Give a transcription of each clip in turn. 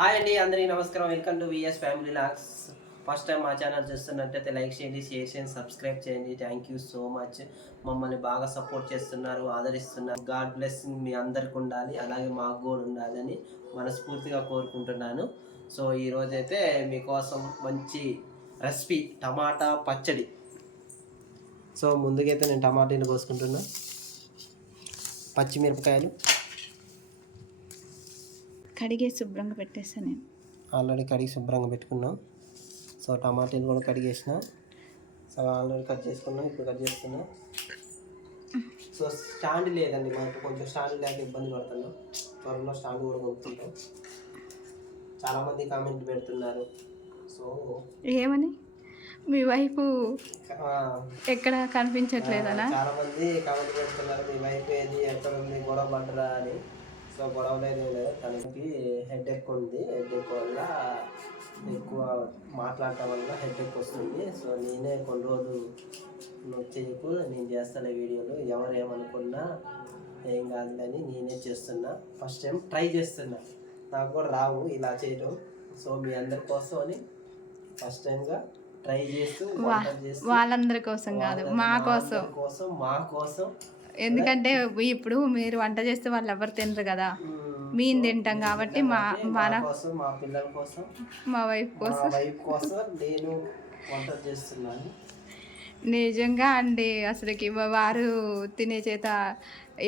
Hi అండి, అందరికీ నమస్కారం. Welcome to VS family vlogs. First time మా ఛానల్ చూస్తున్నట్టయితే లైక్ చేయండి, షేర్ చేయండి, సబ్స్క్రైబ్ చేయండి. Thank you so much. మమ్మల్ని బాగా సపోర్ట్ చేస్తున్నారు, ఆదరిస్తున్నారు. గాడ్ బ్లెస్సింగ్ మీ అందరికి ఉండాలి, అలాగే మాకు కూడా ఉండాలని మనస్ఫూర్తిగా కోరుకుంటున్నాను. సో ఈరోజైతే మీకోసం మంచి రెసిపీ టమాటా పచ్చడి. సో ముందుకైతే నేను టమాటాలు కోసుకుంటున్నా, పచ్చిమిరపకాయలు కడిగే శుభ్రంగా పెట్టేస్తాను నేను. ఆల్రెడీ కడిగి శుభ్రంగా పెట్టుకున్నాం. సో టమాటాలు కూడా కడిగేసిన, సో ఆల్రెడీ కట్ చేసుకున్నాం. ఇప్పుడు కట్ చేస్తున్నాం. సో స్టాండ్ లేదండి మనకు, కొంచెం స్టాండ్ లేక ఇబ్బంది పడుతున్నాం. త్వరలో స్టాండ్ కూడా కొనుక్కుంటాం. చాలామంది కామెంట్ పెడుతున్నారు. సో ఏమని మీ వైపు ఎక్కడ కనిపించట్లేదనా? చాలామంది కామెంట్ పెడుతున్నారు, మీ వైపు ఏది ఎక్కడ ఉంది, గొడవ పడ్డరా అని. సో గొడవ లేదు, తనకి హెడ్ ఎక్కువ ఉంది. హెడ్ ఎక్కువ వల్ల ఎక్కువ మాట్లాడటం వల్ల హెడ్ ఎక్కువ వస్తుంది. సో నేనే కొన్ని రోజులు నువ్వు చేయకు, నేను చేస్తాను వీడియోలు, ఎవరు ఏమనుకున్నా ఏం కాదులని నేనే చేస్తున్నా. ఫస్ట్ టైం ట్రై చేస్తున్నా, నాకు కూడా రావు ఇలా చేయడం. సో మీ అందరి కోసం అని ఫస్ట్ టైంగా ట్రై చేస్తూ వాళ్ళందరి కోసం కాదు, మా కోసం, మా కోసం. ఎందుకంటే ఇప్పుడు మీరు వంట చేస్తే వాళ్ళు ఎవరు తినరు కదా, మేము తింటాం కాబట్టి మన కోసం, మా పిల్లల కోసం, మా వైఫ్ కోసం నేను వంట చేస్తున్నాను. నిజంగా అండి, అసలుకి వారు తినే చేత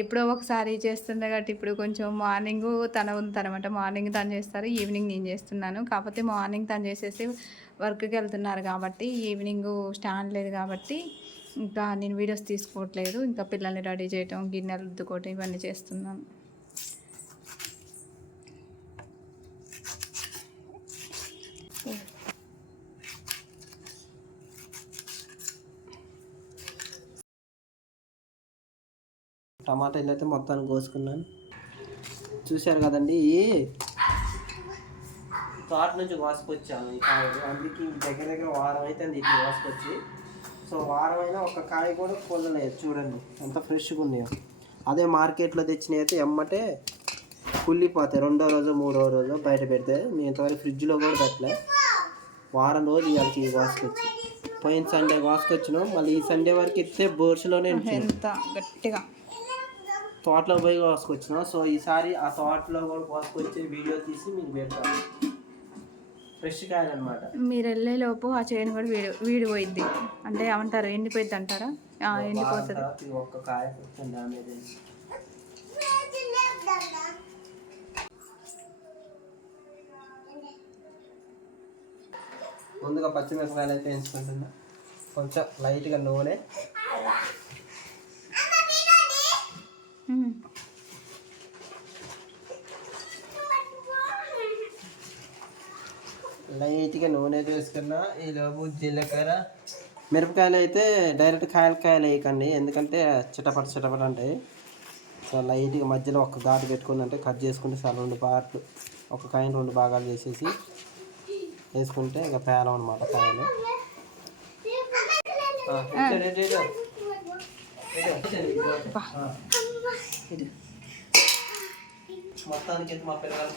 ఎప్పుడో ఒకసారి చేస్తుంది కాబట్టి ఇప్పుడు కొంచెం మార్నింగ్ తను ఉందన్నమాట. మార్నింగ్ తను చేస్తారు, ఈవినింగ్ నేను చేస్తున్నాను. కాకపోతే మార్నింగ్ తను చేసేసి వర్క్కి వెళ్తున్నారు కాబట్టి ఈవినింగ్ స్టాండ్ లేదు కాబట్టి ఇంకా నేను వీడియోస్ తీసుకోవట్లేదు. ఇంకా పిల్లల్ని రెడీ చేయటం, గిన్నెలు రుద్దుకోవటం ఇవన్నీ చేస్తున్నాను. టమాటాలు అయితే మొత్తాన్ని కోసుకున్నాను. చూశారు కదండి, తోట నుంచి కోసుకొచ్చాను ఈ కాయలు. అందుకే దగ్గర దగ్గర వారం అయితే ఇట్లా కోసుకొచ్చి. సో వారం అయినా ఒక కాయ కూడా కొల్లలేదు. చూడండి ఎంత ఫ్రెష్గా ఉన్నాయో. అదే మార్కెట్లో తెచ్చినవి అయితే ఎమ్మటే కుళ్ళిపోతాయి. రెండో రోజు మూడో రోజు బయట పెడితే. మేము ఇంతవరకు ఫ్రిడ్జ్లో కూడా పెట్టలే. వారం రోజు ఇవాళకి కోసుకొచ్చి, పోయిన సండే కోసుకొచ్చినాం. మళ్ళీ ఈ సండే వరకు ఇస్తే బోర్సులోనే ఎంత గట్టిగా తోటలో పోయి కోసుకొచ్చినాం. సో ఈసారి ఆ తోటలో కూడా కోసుకొచ్చి వీడియో తీసి మీకు పెడతాను. ఫ్రెష్ కాయలు అనమాట. మీరు వెళ్ళేలోపు ఆ చేను కూడా వీడిపోయిద్ది, అంటే ఏమంటారు, ఎండిపోయిద్ది అంటారా? ఎండిపోతుంది. ఒక్క కాయ కొంచెం డ్యామేజ్ అయింది. ముందుగా పచ్చిమిరపకాయలు అయితే వేసుకుంటున్నా. కొంచెం లైట్గా నూనె, లైట్గా నూనె వేసుకున్నా. ఈలోపు జీలకర్ర, మిరపకాయలు అయితే డైరెక్ట్ కాయలు వేయకండి, ఎందుకంటే చిటపట ఉంటాయి. సో లైట్గా మధ్యలో ఒక ఘాటు పెట్టుకుని అంటే కట్ చేసుకుంటే చాలా 2 పార్ట్లు, ఒక కాయను 2 భాగాలు చేసేసి వేసుకుంటే ఇంకా పేలం అనమాట కాయలు. మొత్తానికి అయితే మా పిల్లలు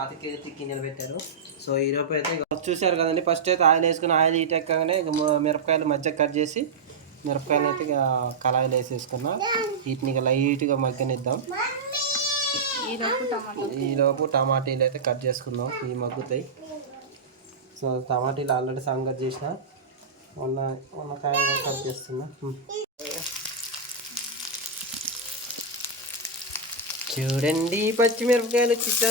5 కేజీ గిన్నెలు పెట్టారు. సో ఈరోజు అయితే చూశారు కదండి. ఫస్ట్ అయితే ఆయిల్ వేసుకుని, ఆయిల్ హీట్ ఎక్కగానే మిరపకాయలు మధ్య కట్ చేసి మిరపకాయలు అయితే ఇక కళాయిలు వేసేసుకున్నా. వీటిని ఇక లైట్గా మగ్గనిద్దాం. ఈలోపు టమాటీలు అయితే కట్ చేసుకుందాం, ఇవి మగ్గుతాయి. సో టమాటీలు ఆల్రెడీ సంగతి చేసిన, ఉన్న కాయలు కట్ చేస్తున్నా. చూడండి పచ్చిమిరపకాయలు చిట్టా.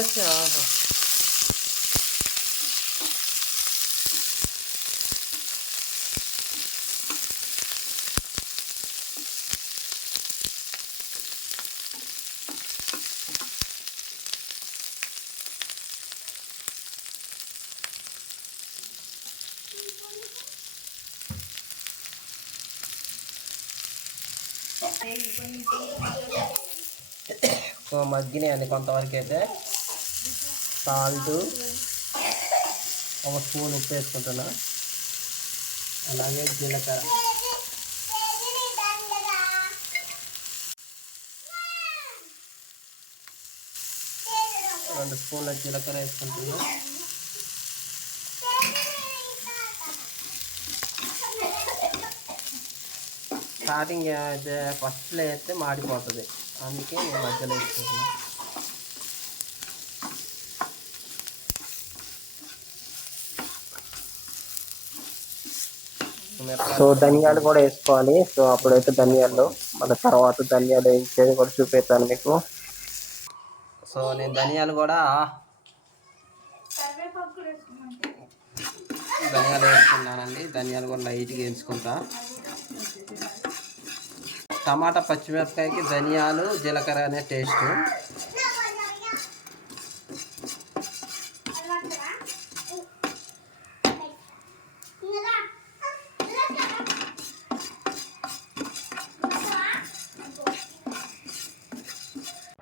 సో మగ్గినాయండి కొంతవరకు అయితే. సాల్ట్, 1 స్పూన్ ఉప్పు వేసుకుంటున్నా, అలాగే జీలకర్ర. 2 స్పూన్ల జీలకర్ర వేసుకుంటున్నా. స్టార్టింగ్ అయితే ఫస్ట్లో వేస్తే మాడిపోతుంది, అందుకే నేను మధ్యలో వేసుకుంటున్నా. సో ధనియాలు కూడా వేసుకోవాలి. సో అప్పుడైతే ధనియాలు, మళ్ళీ తర్వాత ధనియాలు వేయించేది కూడా చూపిస్తాను మీకు. సో నేను ధనియాలు వేసుకున్నానండి. ధనియాలు కూడా లైట్గా వేయించుకుంటా. టమాటా పచ్చిమిరపకాయకి ధనియాలు జీలకర్ర అనే టేస్ట్.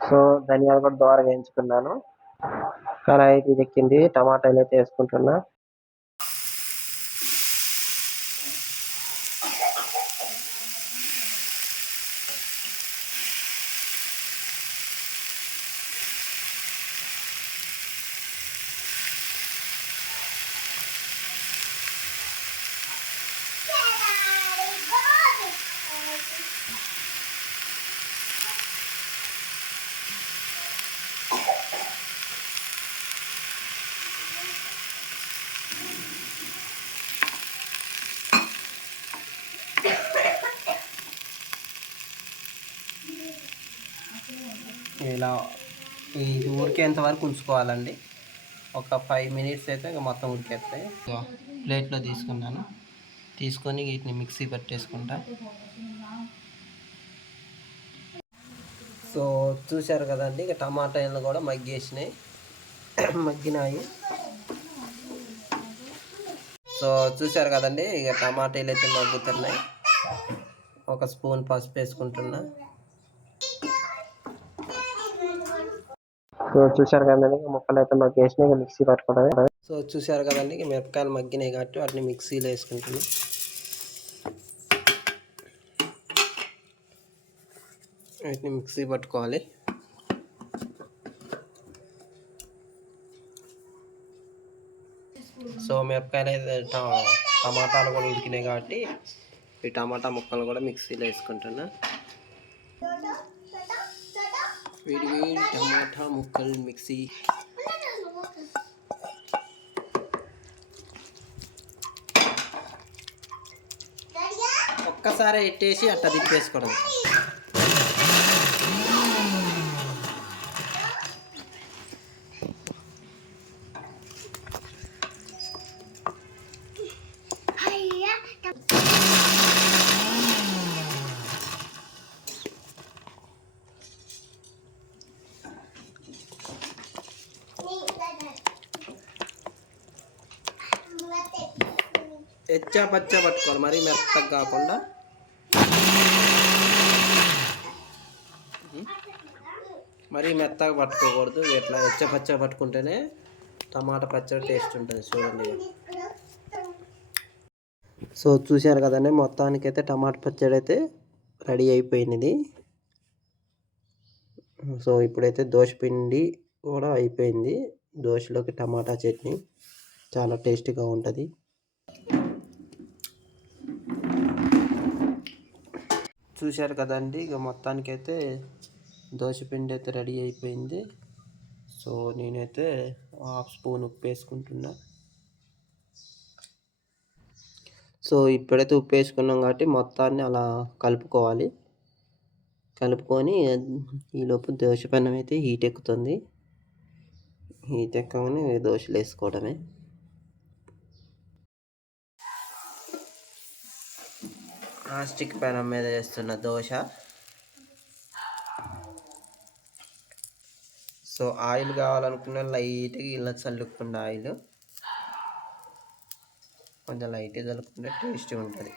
సో ధనియాలు కూడా దోరగా వేయించుకున్నాను. కళాయి ఎక్కింది, టమాటాలు అయితే వేసుకుంటున్నా. ఇలా ఇది ఉడికేంత వరకు ఉంచుకోవాలండి. ఒక 5 మినిట్స్ అయితే ఇక మొత్తం ఉడికేస్తాయి. ప్లేట్లో తీసుకొని వీటిని మిక్సీ పట్టేసుకుంటా. సో చూశారు కదండి, ఇక టమాటాలు కూడా మగ్గినాయి. సో చూశారు కదండి, ఇక టమాటాలు అయితే మగ్గుతున్నాయి. 1 స్పూన్ పసుపు వేసుకుంటున్నా. సో చూశారు కదండి, ముక్కలు అయితే మగ్గేసినాయి, మిక్సీ పట్టుకోవడమే. సో చూశారు కదండి, మిరపకాయలు మగ్గినాయి కాబట్టి వాటిని మిక్సీలో వేసుకుంటున్నాం. వీటిని మిక్సీ పట్టుకోవాలి. సో మిరపకాయలు అయితే టమాటాలు కూడా ఉడికినాయి కాబట్టి ఈ టమాటా ముక్కలు కూడా మిక్సీలో వేసుకుంటున్నా. వేడి టమాటా ముక్కలు మిక్సీ. ఒక్కసారి ఎట్టేసి అట్లా తిప్పేసుకోవడం. పచ్చ పట్టుకోవాలి, మరీ మెత్తగా కాకుండా. మరీ మెత్తగా పట్టుకోకూడదు. ఇట్లా పచ్చ పట్టుకుంటేనే టమాటా పచ్చడి టేస్ట్ ఉంటుంది. చూడండి. సో చూశారు కదండి, మొత్తానికైతే టమాటా పచ్చడి అయితే రెడీ అయిపోయినది. సో ఇప్పుడైతే దోశ పిండి కూడా అయిపోయింది. దోశలోకి టమాటా చట్నీ చాలా టేస్టీగా ఉంటుంది. చూశారు కదండి, ఇక మొత్తానికైతే దోశ పిండి అయితే రెడీ అయిపోయింది. సో నేనైతే 1/2 స్పూన్ ఉప్పు వేసుకుంటున్నా. సో ఇప్పుడైతే ఉప్పు వేసుకున్నాం కాబట్టి మొత్తాన్ని అలా కలుపుకొని ఈలోపు దోశ పెనం అయితే హీట్ ఎక్కుతుంది. హీట్ ఎక్కగానే దోశలు వేసుకోవడమే. స్టిక్ పెనం మీద వేస్తున్న దోశ. సో ఆయిల్ కావాలనుకున్న లైట్గా ఇలా చల్లుకుండా, ఆయిల్ కొంచెం లైట్గా చల్లుకుంటే టేస్టీ ఉంటుంది.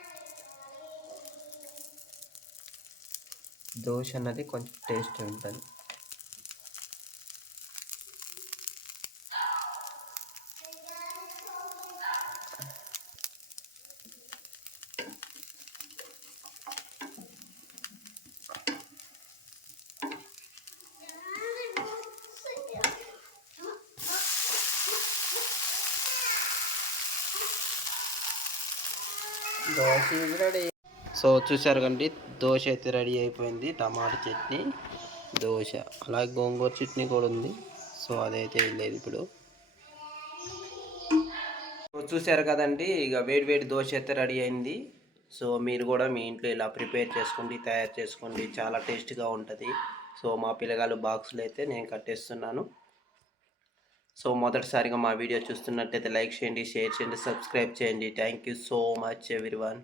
దోశ అన్నది కొంచెం టేస్టీ ఉంటుంది. దోశ రెడీ. సో చూసారు కండి, దోశ అయితే రెడీ అయిపోయింది. టమాటా చట్నీ, దోశ, అలాగే గోంగూర చట్నీ కూడా ఉంది. సో అదైతే లేదు ఇప్పుడు. చూసారు కదండి, ఇక వేడి వేడి దోశ అయితే రెడీ అయింది. సో మీరు కూడా మీ ఇంట్లో ఇలా ప్రిపేర్ చేసుకోండి, తయారు చేసుకోండి, చాలా టేస్ట్గా ఉంటుంది. సో మా పిల్లగాళ్ళు బాక్సులు అయితే నేను కట్టేస్తున్నాను. సో మొదటిసారిగా మా వీడియో చూస్తున్నట్టయితే లైక్ చేయండి, షేర్ చేయండి, సబ్స్క్రైబ్ చేయండి. Thank you so much everyone.